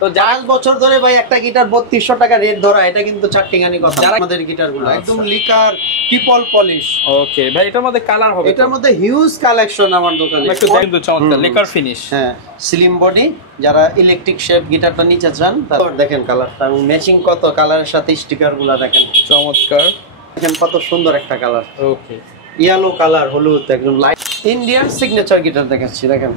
তো 5 বছর ধরে ভাই একটা গিটার 3200 টাকা রেট ধরা, এটা কিন্তু চারটিখানি কথা। আমাদের গিটারগুলো একদম লিকার ট্রিপল পলিশ। ওকে ভাই, এটার মধ্যে কালার হবে? এটার মধ্যে হিউজ কালেকশন আমার দোকানে, একটু দেখুন তো, চমৎকার লিকার ফিনিশ। হ্যাঁ, স্লিম বডি, যারা ইলেকট্রিক শেপ গিটারটা নিতে চান তারপর দেখেন কালারটা এবং ম্যাচিং কত কালারের সাথে স্টিকারগুলো দেখেন চমৎকার। দেখেন কত সুন্দর একটা কালার। ওকে, ইয়েলো কালার, হলুদ, একদম লাইট। ইন্ডিয়ান সিগনেচার গিটার দেখাচ্ছি, দেখেন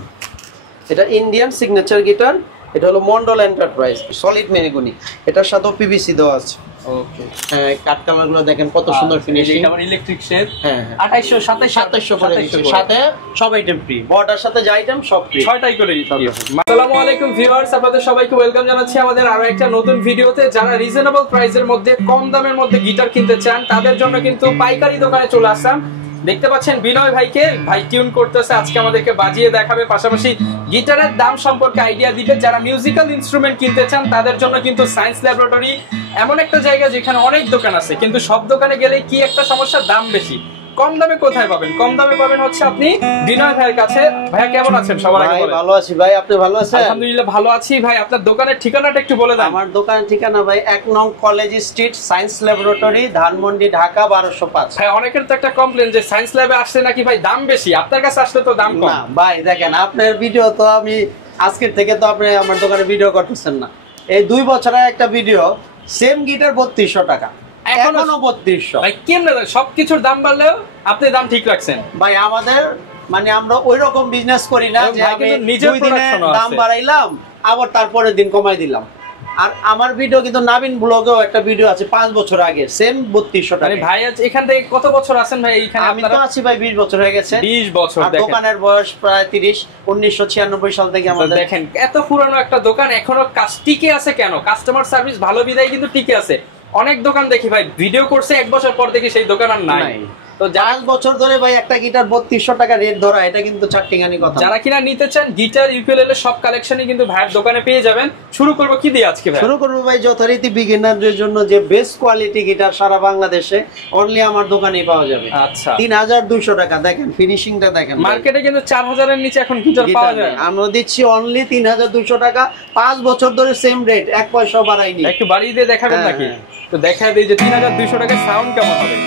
এটা ইন্ডিয়ান সিগনেচার গিটার। এটা হলো মন্ডল এন্টারপ্রাইজ, সলিড মেহগনি, এটার সাথে পিভিসি দেওয়া আছে। ওকে, হ্যাঁ, কাট কালারগুলো দেখেন কত সুন্দর ফিনিশিং। এটা আমার ইলেকট্রিক শেপ। হ্যাঁ, 2800 2700 করে সাথে সব আইটেম ফ্রি, বর্ডার সাথে যে আইটেম সব ফ্রি, 6টাই করে দিতে হবে। আসসালামু আলাইকুম ভিউয়ার্স, আপনাদের সবাইকে ওয়েলকাম জানাচ্ছি আমাদের আরো একটা নতুন ভিডিওতে। যারা রিজনেবল প্রাইসের মধ্যে কম দামের মধ্যে গিটার কিনতে চান তাদের জন্য কিন্তু পাইকারি দোকানে চলে আসলাম। দেখতে পাচ্ছেন বিনয় ভাইকে, ভাই টিউন করতেছে, আজকে আমাদেরকে বাজিয়ে দেখাবে, পাশাপাশি গিটারের দাম সম্পর্কে আইডিয়া দিবে। যারা মিউজিক্যাল ইনস্ট্রুমেন্ট কিনতে চান তাদের জন্য কিন্তু সায়েন্স ল্যাবরেটরি এমন একটা জায়গা যেখানে অনেক দোকান আছে, কিন্তু সব দোকানে গেলে কি একটা সমস্যা, দাম বেশি। কম দামে কোথায় পাবেন? কম দামে পাবেন হচ্ছে আপনি বিনয় ভাইয়ের কাছে। ভাই কেমন আছেন? সবার আগে বলেন। ভালো আছি ভাই, আপনি ভালো আছেন? আলহামদুলিল্লাহ ভালো আছি। ভাই আপনার দোকানের ঠিকানাটা একটু বলে দেন। আমার দোকানের ঠিকানা ভাই 1 নং college street, science laboratory, Dhanmondi, Dhaka 1205। ভাই অনেকের তো একটা কমপ্লেইন যে সায়েন্স ল্যাবে আসলে নাকি ভাই দাম বেশি, আপনার কাছে আসলে তো দাম কম। না ভাই, দেখেন আপনার ভিডিও তো আমি আজকের থেকে তো আপনি আমার দোকানে ভিডিও করতেছেন না। এই 2 বছর আগে একটা ভিডিও, সেম গিটার 3200 টাকা, এখনো 3200। ভাই কেমনে সবকিছুর দাম বাড়লেও আপনি দাম ঠিক রাখছেন? ভাই আমাদের মানে আমরা ওই রকম বিজনেস করি না যে আমি নিজের 2 দিনে প্রোডাকশন দাম বাড়াইলাম আবার তারপরের দিন কমাই দিলাম। আর আমার ভিডিও কিন্তু নাবিন ব্লগেও একটা ভিডিও আছে 5 বছর আগে, সেম 3200 টাকা। ভাই এখান থেকে কত বছর আছেন ভাই এইখানে? আমি তো আছি ভাই 20 বছর হয়ে গেছে। 20 বছর। আর দোকানের বয়স প্রায় 30, 1996 সাল থেকে আমাদের। দেখেন এত পুরানো একটা দোকান এখনো টিকে আছে কেন? কাস্টমার সার্ভিস ভালো বিদায় কিন্তু টিকে আছে। অনেক দোকান দেখি ভাই ভিডিও করছে 1 বছর পর দেখি সেই দোকান আর নাই। তো 5 বছর ধরে ভাই একটা গিটার 3200 টাকা রেট ধরা, এটা কিন্তু চারটিখানি কথা। যারা কিনা নিতে চান গিটার ইউকেলেলে সব কালেকশনই কিন্তু ভাইয়ের দোকানে পেয়ে যাবেন। শুরু করব কি দিয়ে আজকে ভাই? শুরু করব ভাই যথারীতি বিগিনারদের জন্য যে বেস্ট কোয়ালিটি গিটার সারা বাংলাদেশে অনলি আমার দোকানেই পাওয়া যাবে। আচ্ছা, 3200 টাকা। দেখেন ফিনিশিংটা দেখেন, মার্কেটে কিন্তু 4000 এর নিচে এখন গিটার পাওয়া যায়। আমরা দিচ্ছি অনলি 3200 টাকা, 5 বছর ধরে সেম রেট, 1 পয়সা বাড়াইনি। একটু বাড়িয়ে দিয়ে দেখাবেন নাকি? তো দেখায় দেই যে 3200 টাকা সাউন্ড কেমন হবে।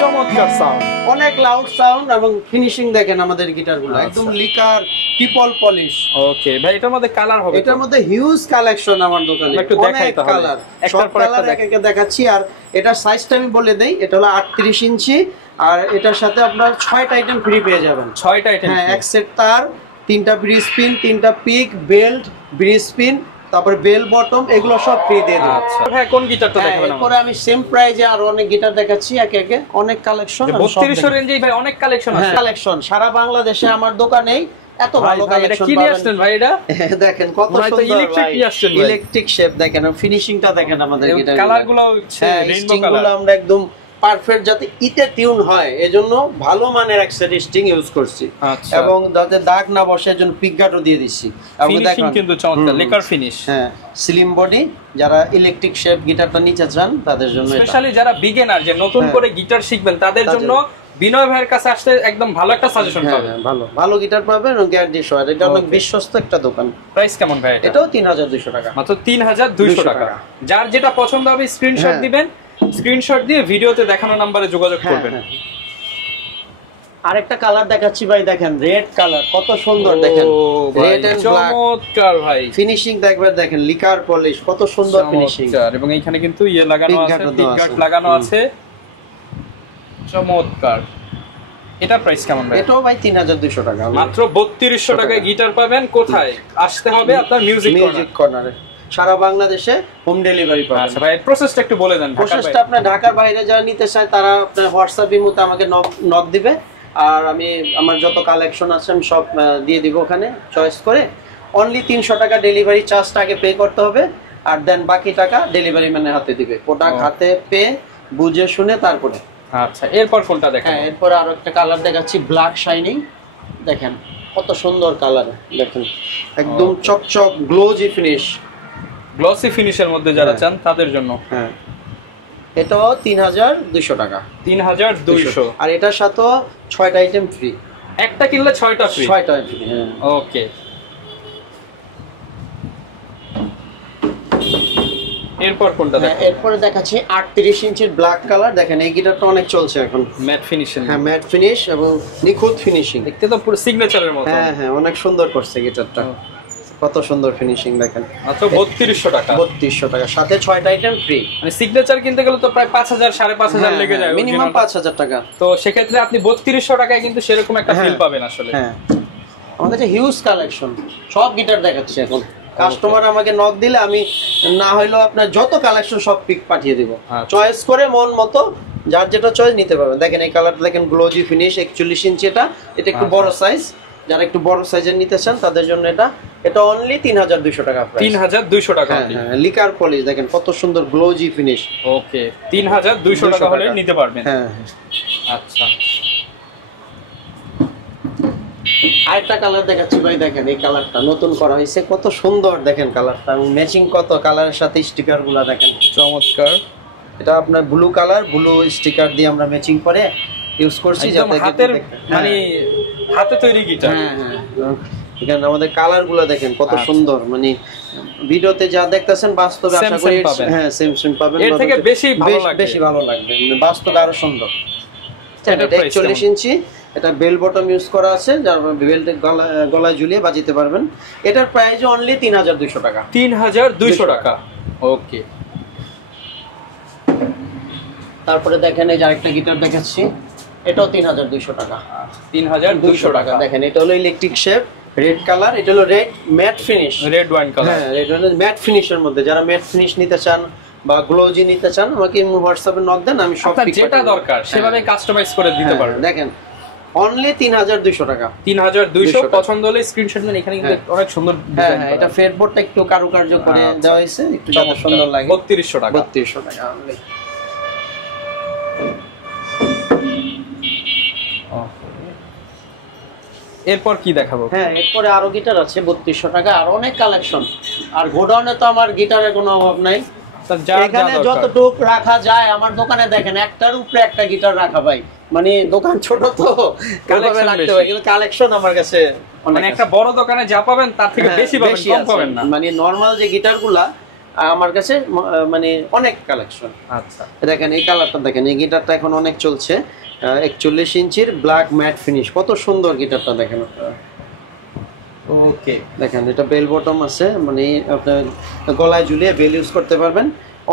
চমৎকার সাউন্ড, অনেক লাউড সাউন্ড এবং ফিনিশিং দেখেন আমাদের গিটারগুলো একদম লিকার ট্রিপল পলিশ। ওকে ভাই, এটার মধ্যে কালার হবে? এটার মধ্যে হিউজ কালেকশন আমার দোকানে, একটু দেখাই তাহলে। কালার একটার পর একটা দেখাচ্ছি। আর এটার সাইজটা আমি বলে দেই, এটা হলো 38 ইঞ্চি। আর এটার সাথে আপনার 6টা আইটেম ফ্রি পেয়ে যাবেন। 6টা আইটেম? হ্যাঁ, এক সেট তার, 3টা ব্রিজ পিন, 3টা পিক, বেল্ট, ব্রিজ পিন, তারপরে বেল বটম, এগুলো সব ফ্রি দিয়ে দেব। আচ্ছা ভাই, কোন গিটারটা দেখাবেন? এরপরে আমি সেম প্রাইজে আরো অনেক গিটার দেখাচ্ছি একে একে, অনেক কালেকশন। 3200 রেঞ্জেই ভাই অনেক কালেকশন আছে। কালেকশন সারা বাংলাদেশে আমার দোকানেই এত ভালো কালেকশন পাবেন। কি নিয়ে আসছেন ভাই এটা? দেখেন কত সুন্দর ইলেকট্রিক নিয়ে আসছেন ভাই। ইলেকট্রিক শেপ দেখেন, ফিনিশিংটা দেখেন আমাদের গিটার। কালারগুলো হচ্ছে রেইনবো কালার। আমরা একদম পারফেক্ট যাতে ইতে টিউন হয় এজন্য ভালো মানের এক সেট স্ট্রিং ইউজ করছি। আচ্ছা, এবং যাতে দাগ না বসে এজন্য পিক গার্ডও দিয়ে দিচ্ছি। ফিনিশিং কিন্তু চমৎকার, লেকার ফিনিশ। হ্যাঁ, স্লিম বডি, যারা ইলেকট্রিক শেপ গিটারটা নিতে চান তাদের জন্য, স্পেশালি যারা বিগিনার যে নতুন করে গিটার শিখবেন তাদের জন্য বিনয় ভাইয়ের কাছে আসলে একদম ভালো একটা সাজেশন পাবেন। ভালো ভালো গিটার পাবেন এবং গ্যারান্টি সহ। এটা অনেক বিশ্বস্ত একটা দোকান। প্রাইস কেমন ভাই? এটাও 3200 টাকা, মাত্র 3200 টাকা। যার যেটা পছন্দ হবে স্ক্রিনশট দিবেন, স্ক্রিনশট দিয়ে ভিডিওতে দেখানো নম্বরে যোগাযোগ করবেন। আরেকটা কালার দেখাচ্ছি ভাই, দেখেন রেড কালার কত সুন্দর, দেখেন রেড এন্ড ব্ল্যাক, চমৎকার ভাই। ফিনিশিং দেখবেন, দেখেন লিকার পলিশ, কত সুন্দর ফিনিশিং। এবং এইখানে কিন্তু ইয়ে লাগানো আছে, পিক গার্ড লাগানো আছে, চমৎকার। এটা প্রাইস কেমন ভাই? এটাও ভাই 3200 টাকা, মাত্র 3200 টাকায় গিটার পাবেন। কোথায় আসতে হবে? আপনার মিউজিক কর্নারে, সারা বাংলাদেশে হোম ডেলিভারি পাবেন। আচ্ছা ভাই, প্রসেসটা একটু বলে দেন। প্রসেসটা আপনার ঢাকার বাইরে যারা নিতে চায় তারা আপনার হোয়াটসঅ্যাপ ইমোতে আমাকে নক দিবে, আর আমি আমার যত কালেকশন আছে আমি সব দিয়ে দিব ওখানে চয়েস করে। অনলি 300 টাকা ডেলিভারি চার্জটা আগে পে করতে হবে, আর দেন বাকি টাকা ডেলিভারি ম্যানের হাতে দিবে। প্রোডাক্ট হাতে পেয়ে বুঝে শুনে তারপরে। আচ্ছা, এরপর কোনটা দেখেন? হ্যাঁ, এরপর আরো একটা কালার দেখাচ্ছি, ব্ল্যাক শাইনিং। দেখেন কত সুন্দর কালার দেখেন, একদম চকচক গ্লোজি ফিনিশ, গ্লসি ফিনিশের মধ্যে যারা চান তাদের জন্য। হ্যাঁ, এটাও 3200 টাকা। 3200। আর এটার সাথে 6টা আইটেম ফ্রি, একটা কিনলে 6টা ফ্রি। 6টা ফ্রি। হ্যাঁ, ওকে। এরপর কোনটা দেখো? এরপরে দেখাচ্ছি 38 ইঞ্চির ব্ল্যাক কালার। দেখেন এই গিটারটা অনেক চলছে এখন, ম্যাট ফিনিশিং। হ্যাঁ, ম্যাট ফিনিশ এবং নিখুঁত ফিনিশিং, দেখতে তো পুরো সিগনেচারের মতো। হ্যাঁ হ্যাঁ, অনেক সুন্দর করছে গিটারটা, কত সুন্দর ফিনিশিং দেখেন। মাত্র 3200 টাকা। 3200 টাকা, সাথে 6টা আইটেম ফ্রি। মানে সিগনেচার কিনতে গেলে তো প্রায় 5000 5500 লেগে যায় মিনিমাম 5000 টাকা। তো সেক্ষেত্রে আপনি 3200 টাকায় কিন্তু সেরকম একটা ফিল পাবেন আসলে। হ্যাঁ, আমার কাছে হিউজ কালেকশন, সব গিটার দেখাচ্ছি এখন। কাস্টমার আমাকে নক দিলে আমি না হইলেও আপনার যত কালেকশন সব পিক পাঠিয়ে দিব, চয়েস করে মন মতো যার যেটা চয়েস নিতে পারবেন। দেখেন এই কালারটা দেখেন, গ্লোজি ফিনিশ, 41 ইঞ্চি। এটা একটু বড় সাইজ, যারা একটু বড় সাইজের নিতে চান তাদের জন্য এটা অনলি 3200 টাকা প্রাইস। 3200 টাকা। হ্যাঁ, লিকার পলিশ দেখেন কত সুন্দর গ্লোজি ফিনিশ। ওকে, 3200 টাকা হলে নিতে পারবেন। হ্যাঁ, আচ্ছা। আরেকটা কালার দেখাচ্ছি ভাই, দেখেন এই কালারটা নতুন করা হয়েছে, কত সুন্দর দেখেন কালারটা, এবং ম্যাচিং কত কালারের সাথে স্টিকার গুলা দেখেন, চমৎকার। এটা আপনার ব্লু কালার, ব্লু স্টিকার দিয়ে আমরা ম্যাচিং করে ইউজ করছি, যাতে হাতের মানে হাতে তৈরি গিটার। হ্যাঁ হ্যাঁ, এখানে আমাদের কালার গুলা দেখেন কত সুন্দর, মানে ভিডিওতে যা দেখতেছেন বাস্তবে আশা করি হ্যাঁ সেম পাবেন, এর থেকে বেশি ভালো লাগবে, বাস্তবে আরো সুন্দর। এটা 41 ইঞ্চি, এটা বেল বটম ইউজ করা আছে, যার বেল্টে গলায় ঝুলিয়ে বাজাতে পারবেন। এটার প্রাইস অনলি 3200 টাকা। 3200 টাকা। ওকে। তারপরে দেখেন এই যে আরেকটা গিটার দেখাচ্ছি, এটাও 3200 টাকা। 3200 টাকা। দেখেন এটা হলো ইলেকট্রিক শেপ, রেড কালার, এটা হলো red mat finish, red wine colour. হ্যাঁ, রেড ওয়াইন ম্যাট ফিনিশের মধ্যে যারা ম্যাট ফিনিশ নিতে চান বা গ্লোজি নিতে চান, আমাকে হোয়াটসঅ্যাপে নক দেন, আমি সব যেটা দরকার সেভাবে কাস্টমাইজ করে দিতে পারবো। দেখেন অনলি 3200 টাকা। 3200। পছন্দ হলে স্ক্রিনশট দেন, এখানে কিন্তু অনেক সুন্দর ডিজাইন। হ্যাঁ, এটা ফেডবোর্ডটা একটু কারুকার্য করে দেওয়া হয়েছে, একটু যত সুন্দর লাগে। 3200 টাকা। 3200 টাকা অনলি। এরপর কি দেখাবো? হ্যাঁ, এরপরে আরো গিটার আছে 3200 টাকা, আর অনেক কালেকশন। আর গোডাউনে তো আমার গিটারের কোনো অভাব নাই, এখানে যতটুক রাখা যায়। আমার দোকানে দেখেন একটার উপরে একটা গিটার রাখা ভাই, মানে দোকান ছোট তো কালেকশন আমার কাছে, মানে একটা বড় দোকানে যা পাবেন তার থেকে বেশি পাবেন, কম পাবেন না। মানে নরমাল যে গিটারগুলা আমার কাছে মানে অনেক কালেকশন। আচ্ছা, দেখেন এই কালারটা দেখেন, এই গিটারটা এখন অনেক চলছে, 41 ইঞ্চির ব্ল্যাক ম্যাট ফিনিশ, কত সুন্দর গিটারটা দেখেন আপনারা। ওকে, দেখেন এটা বেল বটম আছে, মানে আপনার গলায় ঝুলিয়ে বেল ইউজ করতে পারবেন।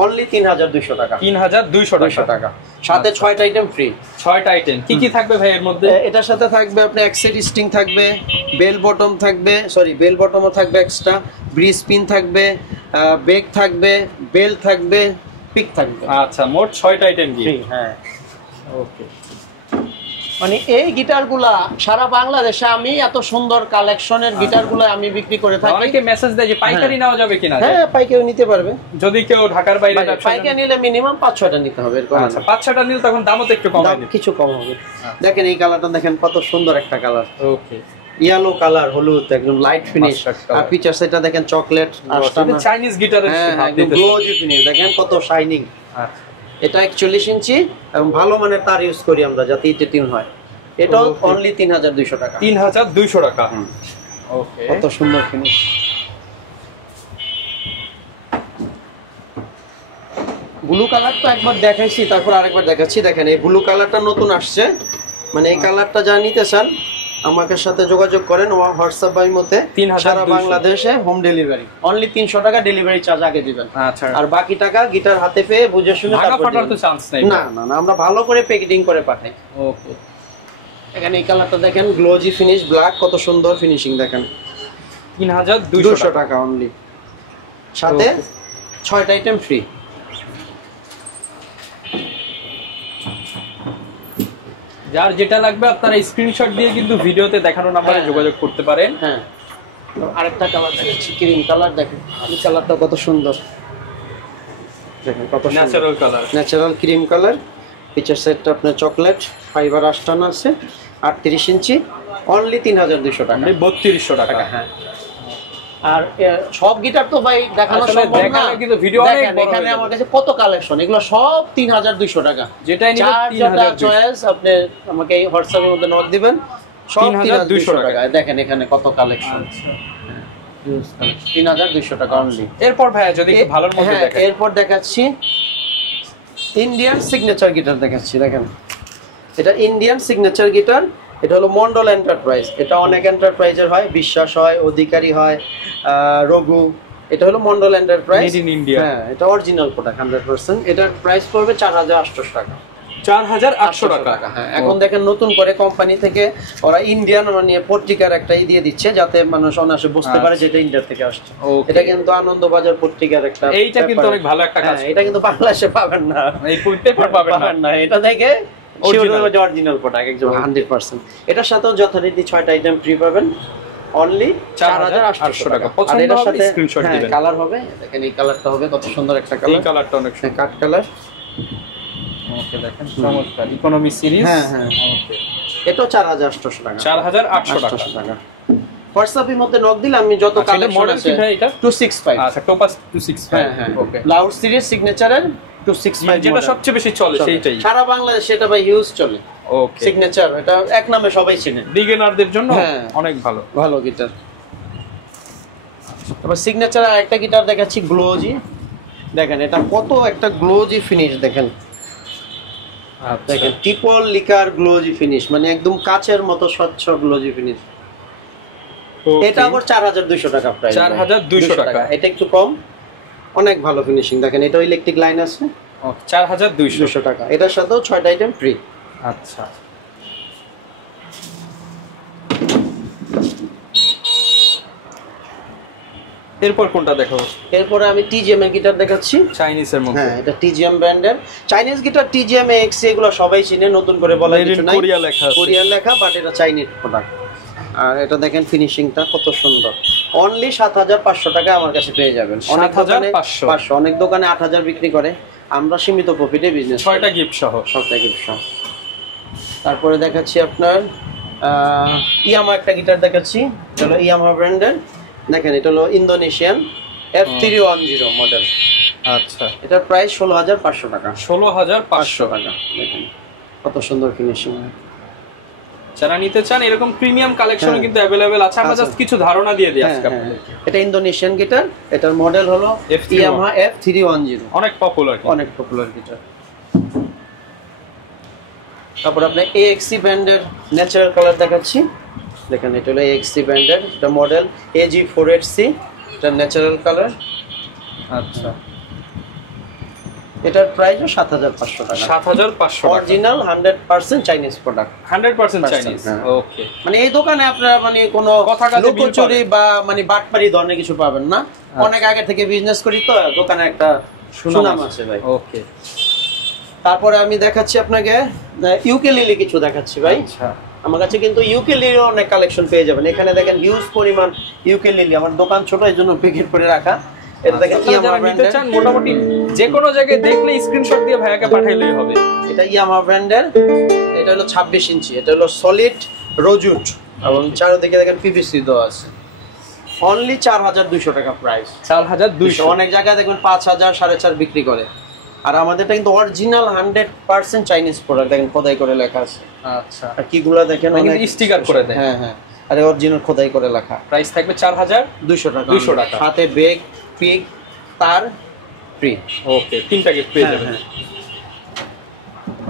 অনলি 3200 টাকা। 3200 টাকা, সাথে 6টা আইটেম ফ্রি। 6টা আইটেম কি কি থাকবে ভাই এর মধ্যে? এটার সাথে থাকবে আপনার এক সেট স্ট্রিং থাকবে, বেল বটম থাকবে, সরি বেল বটমও থাকবে এক্সট্রা, ব্রিজ পিন থাকবে, বেগ থাকবে, বেল থাকবে, পিক থাকবে। আচ্ছা, মোট 6টা আইটেম কি? হ্যাঁ, ওকে। মানে এই গিটারগুলা সারা বাংলাদেশে আমি এত সুন্দর কালেকশনের গিটারগুলো আমি বিক্রি করে থাকি। অনেকে মেসেজ দেয় যে পাইকারি নেওয়া যাবে কিনা। হ্যাঁ, পাইকারি নিতে পারবে, যদি কেউ ঢাকার বাইরে পাইকারি নিলে মিনিমাম 5-6টা নিতে হবে। আচ্ছা, 5-6টা নিলে তখন দামও তো একটু কম হবে, কিছু কম হবে। দেখেন এই কালারটা দেখেন কত সুন্দর একটা কালার, ওকে, ইয়েলো কালার, হলুদ, একদম লাইট ফিনিশ। আর ফিচারস এটা দেখেন চকলেট, চাইনিজ গিটারের একদম গ্লোজি ফিনিশ, দেখেন কত শাইনিং। আচ্ছা, এটা 41 ইঞ্চি এবং ভালো মানের তার ইউজ করি আমরা, যাতে ইটে টিউন হয়। এটাও অনলি 3200 টাকা। 3200 টাকা। ওকে, কত সুন্দর ফিনিশ। ব্লু কালার তো একবার দেখাইছি, তারপর আরেকবার দেখাচ্ছি। দেখেন এই ব্লু কালারটা নতুন আসছে, মানে এই কালারটা যা নিতে চান আমাদের সাথে যোগাযোগ করেন হোয়াটসঅ্যাপ বাই মতে। সারা বাংলাদেশে হোম ডেলিভারি, অনলি 300 টাকা ডেলিভারি চার্জ আগে দিবেন। আচ্ছা, আর বাকি টাকা গিটার হাতে পেয়ে বুঝে শুনে তারপর তো চান্স নাই। না না না, আমরা ভালো করে প্যাকেজিং করে পাঠাই। ওকে, এখানে এই কালারটা দেখেন, গ্লোজি ফিনিশ ব্ল্যাক, কত সুন্দর ফিনিশিং দেখেন। 3200 টাকা অনলি, সাথে 6টা আইটেম ফ্রি। যার যেটা লাগবে আপনারা স্ক্রিনশট দিয়ে কিন্তু ভিডিওতে দেখানো নম্বরে যোগাযোগ করতে পারেন। হ্যাঁ, আরেকটা কালার দেখাচ্ছি, ক্রিম কালার। দেখেন এই কালারটা কত সুন্দর, দেখেন কত natural colour, natural cream colour. Feature সেটটা আপনার চকলেট ফাইবার আস্টানা আছে, 38 ইঞ্চি, অনলি 3200 টাকা, 3200 টাকা। হ্যাঁ। আর সব গিটার তো ভাই দেখানো সম্ভব না, কিন্তু ভিডিও অনেক বড়। এখানে আমার কাছে কত কালেকশন, এগুলো সব 3200 টাকা। যেটাই নিবেন 3000 চয়েস, আপনি আমাকে এই হোয়াটসঅ্যাপের মধ্যে নক দিবেন, সব 3200 টাকা। দেখেন এখানে কত কালেকশন, 3200 টাকা অনলি। এরপর ভাইয়া যদি একটু ভালোর মধ্যে দেখেন, এরপর দেখাচ্ছি ইন্ডিয়ান সিগনেচার গিটার দেখাচ্ছি। দেখেন এটা ইন্ডিয়ান সিগনেচার গিটার, এটা হলো মন্ডল এন্টারপ্রাইজ। এটা অনেক এন্টারপ্রাইজের হয়, বিশ্বাস হয়, অধিকারী হয়, রঘু। এটা হলো Mondal enterprise, made in India. হ্যাঁ, এটা অরিজিনাল প্রোডাক্ট 100%। এটার প্রাইস পড়বে 4800 টাকা। 4800 টাকা। হ্যাঁ, এখন দেখেন নতুন করে কোম্পানি থেকে ওরা ইন্ডিয়ান মানে পত্রিকার একটা দিয়ে দিচ্ছে, যাতে মানুষ অনায়াসে বুঝতে পারে যে এটা ইন্ডিয়া থেকে আসছে। এটা কিন্তু আনন্দবাজার পত্রিকার একটা, এইটা কিন্তু অনেক ভালো একটা কাজ। এটা কিন্তু বাংলাদেশে পাবেন না, এই পেপার পাবেন না। এটা থেকে অরিজিনাল প্রোডাক্ট একদম 100%। এটার সাথেও যথারীতি 6টা আইটেম ফ্রি পাবেন, অনলি 4800 টাকা। পছন্দ হবে স্ক্রিনশট দিবেন। কালার হবে, দেখেন এই কালারটা হবে কত সুন্দর একটা কালার। এই কালারটা অনেক সুন্দর, কাট কালার। ওকে, দেখেন চমৎকার ইকোনমি সিরিজ। হ্যাঁ হ্যাঁ, ওকে। এটাও 4800 টাকা, 4800 টাকা। হোয়াটসঅ্যাপের মধ্যে নক দিলে আমি যত কালেকশন আছে, এটা 265। আচ্ছা, টোপাস 265। হ্যাঁ, ওকে। লাউড সিরিজ সিগনেচারের 265, যেটা সবচেয়ে বেশি চলে সেইটাই সারা বাংলাদেশে, এটা ভাই হিউজ চলে। ওকে, সিগনেচার এটা এক নামে সবাই চিনে, বিগিনারদের জন্য অনেক ভালো ভালো গিটার। তারপর সিগনেচার আরেকটা গিটার দেখাচ্ছি, গ্লোজি। দেখেন এটা কত একটা গ্লোজি ফিনিশ, দেখেন দেখেন ট্রিপল লিকার গ্লোজি ফিনিশ, মানে একদম কাচের মতো স্বচ্ছ গ্লোজি ফিনিশ। এটা আবার 4200 টাকা প্রাইস। 4200 টাকা, এটা একটু কম, অনেক ভালো ফিনিশিং। দেখেন এটা ইলেকট্রিক লাইন আছে, 4200 টাকা। এটার সাথেও 6টা আইটেম ফ্রি। আচ্ছা, এরপর কোনটা দেখো? এরপরে আমি টিজিএম এর গিটার দেখাচ্ছি, চাইনিজের মধ্যে। হ্যাঁ, এটা টিজিএম ব্র্যান্ডের চাইনিজ গিটার। টিজিএম এক্সি এগুলো সবাই চিনে, নতুন করে বলার কিছু নাই, কোরিয়া লেখা আছে, কোরিয়ার লেখা, বাট এটা চাইনিজ প্রোডাক্ট। আর এটা দেখেন ফিনিশিংটা কত সুন্দর, অনলি 7500 টাকা আমার কাছে পেয়ে যাবেন। অনেক দোকানে 500, অনেক দোকানে 8000 বিক্রি করে, আমরা সীমিত প্রফিটে বিজনেস। 6টা গিফট সহ, 6টা গিফট সহ। তারপরে দেখাচ্ছি আপনার ইয়ামা একটা গিটার দেখাচ্ছি, এটা হলো ইয়ামা ব্র্যান্ডের। দেখেন এটা হলো ইন্দোনেশিয়ান F310 মডেল। আচ্ছা, এটার প্রাইস 16500 টাকা। 16500 টাকা। দেখেন কত সুন্দর ফিনিশিং। যারা নিতে চান এরকম প্রিমিয়াম কালেকশন কিন্তু अवेलेबल আছে। আমরা জাস্ট কিছু ধারণা দিয়ে দিই আজকে আপনাদের। এটা ইন্দোনেশিয়ান গিটার, এটার মডেল হলো ইয়ামাহা F310, অনেক পপুলার, অনেক পপুলার গিটার। তারপর আপনি AXC ব্র্যান্ডের ন্যাচারাল কালার দেখাচ্ছি। দেখেন এটা হলো AXC ব্র্যান্ডের, এটা মডেল AG480C, এটা ন্যাচারাল কালার। আচ্ছা, এটার প্রাইসও 7500 টাকা। 7500 টাকা, অরিজিনাল 100% চাইনিজ প্রোডাক্ট, 100% চাইনিজ। ওকে, মানে এই দোকানে আপনারা মানে কোনো লুকোচুরি বা মানে বাটপারি ধরনের কিছু পাবেন না। অনেক আগে থেকে বিজনেস করি তো, দোকানে একটা সুনাম আছে ভাই। ওকে, তারপরে আমি দেখাচ্ছি আপনাকে ইউকেলিলি কিছু দেখাচ্ছি ভাই। আচ্ছা, আমার কাছে কিন্তু ইউকেলিলির অনেক কালেকশন পেয়ে যাবেন। এখানে দেখেন হিউজ পরিমাণ ইউকেলিলি, আমার দোকান ছোট এই জন্য প্যাকেট করে রাখা। এটা দেখেন যারা নিতে চান মোটামুটি যে কোনো জায়গায় দেখলে স্ক্রিনশট দিয়ে ভাইয়াকে পাঠাইলেই হবে। এটা ইয়ামা ব্র্যান্ডের, এটা হলো 26 ইঞ্চি, এটা হলো সলিড রোজুট এবং চারদিকে দেখেন পিভিসি দেওয়া আছে। অনলি 4200 টাকা প্রাইস। 4200। অনেক জায়গায় দেখবেন 5000 4.5 বিক্রি করে, আর আমাদেরটা কিন্তু অরিজিনাল 100% চাইনিজ প্রোডাক্ট। দেখেন খোদাই করে লেখা আছে। আচ্ছা, আর কিগুলা দেখেন অনেক স্টিকার করে দেয়। হ্যাঁ হ্যাঁ, আরে অরিজিনাল খোদাই করে লেখা। প্রাইস থাকবে 4200 টাকা। 200 টাকা, সাথে বেগ, পিক, তার ফ্রি। ওকে, তিনটা গিফট পেয়ে যাবেন।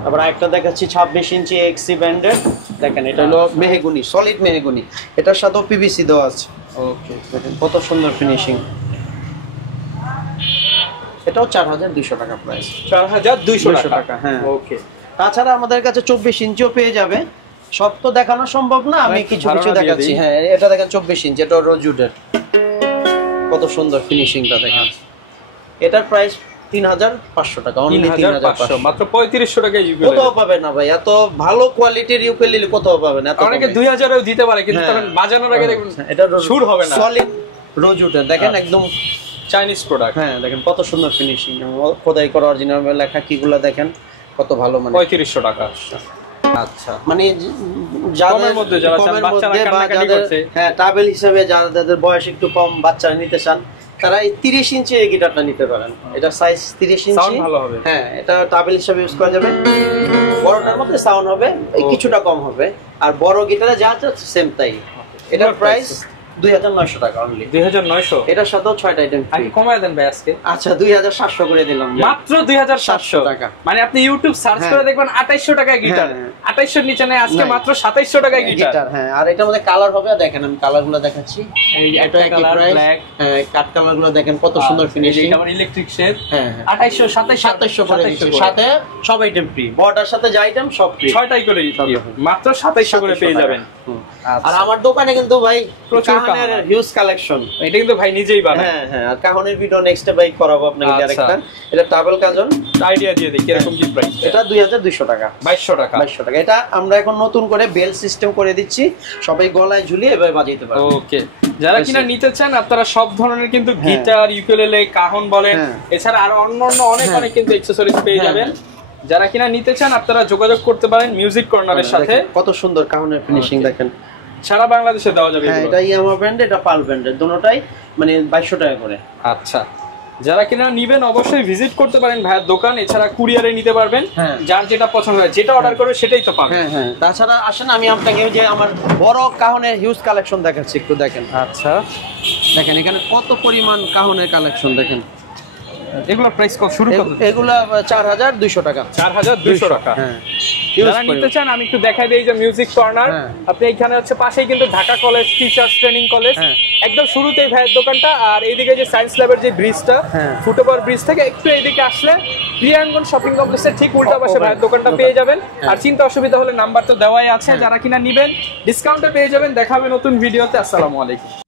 তারপর একটা দেখাচ্ছি 26 ইঞ্চি AXC ব্র্যান্ডের। দেখেন এটা হলো মেহগুনি, সলিড মেহগুনি, এটার সাথেও পিভিসি দেওয়া আছে। ওকে, দেখেন কত সুন্দর ফিনিশিং। এটাও 4200 টাকা প্রাইস। 4200 টাকা। হ্যাঁ, ওকে। তাছাড়া আমাদের কাছে 24 ইঞ্চিও পেয়ে যাবে। সব তো দেখানো সম্ভব না, আমি কিছু কিছু দেখাচ্ছি। হ্যাঁ, এটা দেখেন 24 ইঞ্চি, এটা রোজুডের, কত সুন্দর ফিনিশিংটা দেখেন। এটার প্রাইস 3500 টাকা, অনলি 3500, মাত্র 3500 টাকায় ইউকেলিলি কোথাও পাবেন না ভাই। এত ভালো কোয়ালিটির ইউকেলিলি কোথাও পাবেন না। অনেকে 2000 এও দিতে পারে, কিন্তু তখন বাজানোর আগে দেখুন এটা সুর হবে না। সলিড রোজুডের, দেখেন একদম চাইনিজ প্রোডাক্ট। হ্যাঁ, দেখেন কত সুন্দর ফিনিশিং, খোদাই করা অরিজিনাল লেখা, কিগুলা দেখেন কত ভালো। মানে 3500 টাকা। আচ্ছা মানে কমের মধ্যে যারা চান, বাচ্চারা কান্নাকাটি করছে, হ্যাঁ ট্রাভেল হিসেবে যাদের বয়স একটু কম, বাচ্চারা নিতে চান, তারা এই 30 ইঞ্চি এই গিটারটা নিতে পারেন। এটা সাইজ 30 ইঞ্চি, সাউন্ড ভালো হবে। হ্যাঁ এটা ট্রাভেল হিসেবে ইউজ করা যাবে। বড়টার মধ্যে সাউন্ড হবে কিছুটা কম হবে, আর বড় গিটারে যা আছে সেম তাই। এটার প্রাইস 2900 টাকা অনলি। 2900। এটার সাথেও 6টা আইটেম আগে কমায় দেন ভাই আজকে। আচ্ছা 2700 করে দিলাম মাত্র 2700 টাকা। মানে আপনি ইউটিউব সার্চ করে দেখবেন 2800 টাকায় গিটার, 2800 এর নিচে নেই, আজকে মাত্র 2700 টাকায় গিটার। হ্যাঁ আর এটার মধ্যে কালার হবে, দেখেন আমি কালারগুলো দেখাচ্ছি। এই এটা একটা কালার ব্ল্যাক, হ্যাঁ কাট কালারগুলো দেখেন কত সুন্দর ফিনিশিং। এটা আবার ইলেকট্রিক শেড। হ্যাঁ 2800 2700 করে দিচ্ছি, সাথে সব আইটেম ফ্রি, বড়টার সাথে যা আইটেম সব ফ্রি, 6টাই করে মাত্র 2700 করে পেয়ে যাবেন। আর আমার দোকানে কিন্তু ভাই প্রচুর কাহনের হিউজ কালেকশন। এটা কিন্তু ভাই নিজেই বানায়। হ্যাঁ হ্যাঁ আর কাহনের ভিডিও নেক্সট বাইক করাবো আপনাকে আরেকটা। এটা ডাবল কাজন, আইডিয়া দিয়ে দেখি এরকম কি প্রাইস। এটা 2200 টাকা। 2200 টাকা। 2200 টাকা। এটা আমরা এখন নতুন করে বেল সিস্টেম করে দিচ্ছি, সবাই গলায় ঝুলিয়ে এভাবে বাজাইতে পারবে। ওকে, যারা কিনা নিতে চান আপনারা সব ধরনের কিন্তু গিটার, ইউকেলেলে, কাহন বলেন, এছাড়া আরো অন্যান্য অনেক কিন্তু অ্যাকসেসরিজ পেয়ে যাবেন। যারা কিনা নিতে চান আপনারা যোগাযোগ করতে পারেন মিউজিক কর্নারের সাথে। কত সুন্দর কাহনের ফিনিশিং দেখেন, সারা বাংলাদেশে দেওয়া যাবে। হ্যাঁ এটা ইয়ামা ব্র্যান্ড, এটা পাল ব্র্যান্ডের, দুটোটাই মানে 2200 টাকা করে। আচ্ছা, যারা কিনা নিবেন অবশ্যই ভিজিট করতে পারেন ভাইয়ের দোকান, এছাড়া কুরিয়ারে নিতে পারবেন। যার যেটা পছন্দ হয়, যেটা অর্ডার করবে সেটাই তো পাবেন। হ্যাঁ হ্যাঁ তাছাড়া আসেন আমি আপনাকে যে আমার বড় কাহনের হিউজ কালেকশন দেখাচ্ছি, একটু দেখেন। আচ্ছা দেখেন এখানে কত পরিমাণ কাহনের কালেকশন দেখেন। এগুলো প্রাইস কত শুরু কত? এগুলো 4200 টাকা। 4200 টাকা। হ্যাঁ যারা নিতে চান আমি একটু দেখাই দেই যে মিউজিক কর্নার, আপনি এখানে হচ্ছে পাশেই কিন্তু Dhaka college, teachers training college, একদম শুরুতেই ভাইয়ের দোকানটা। আর এইদিকে যে সায়েন্স ল্যাবের যে ব্রিজটা, ফুটওভার ব্রিজ থেকে একটু এইদিকে আসলে প্রিয়াঙ্গন শপিং কমপ্লেক্সের ঠিক উল্টা পাশে ভাইয়ের দোকানটা পেয়ে যাবেন। আর চিন্তা অসুবিধা হলে নাম্বার তো দেওয়াই আছে, যারা কিনা নিবেন ডিসকাউন্টে পেয়ে যাবেন। দেখা হবে নতুন ভিডিওতে। আসসালামু আলাইকুম।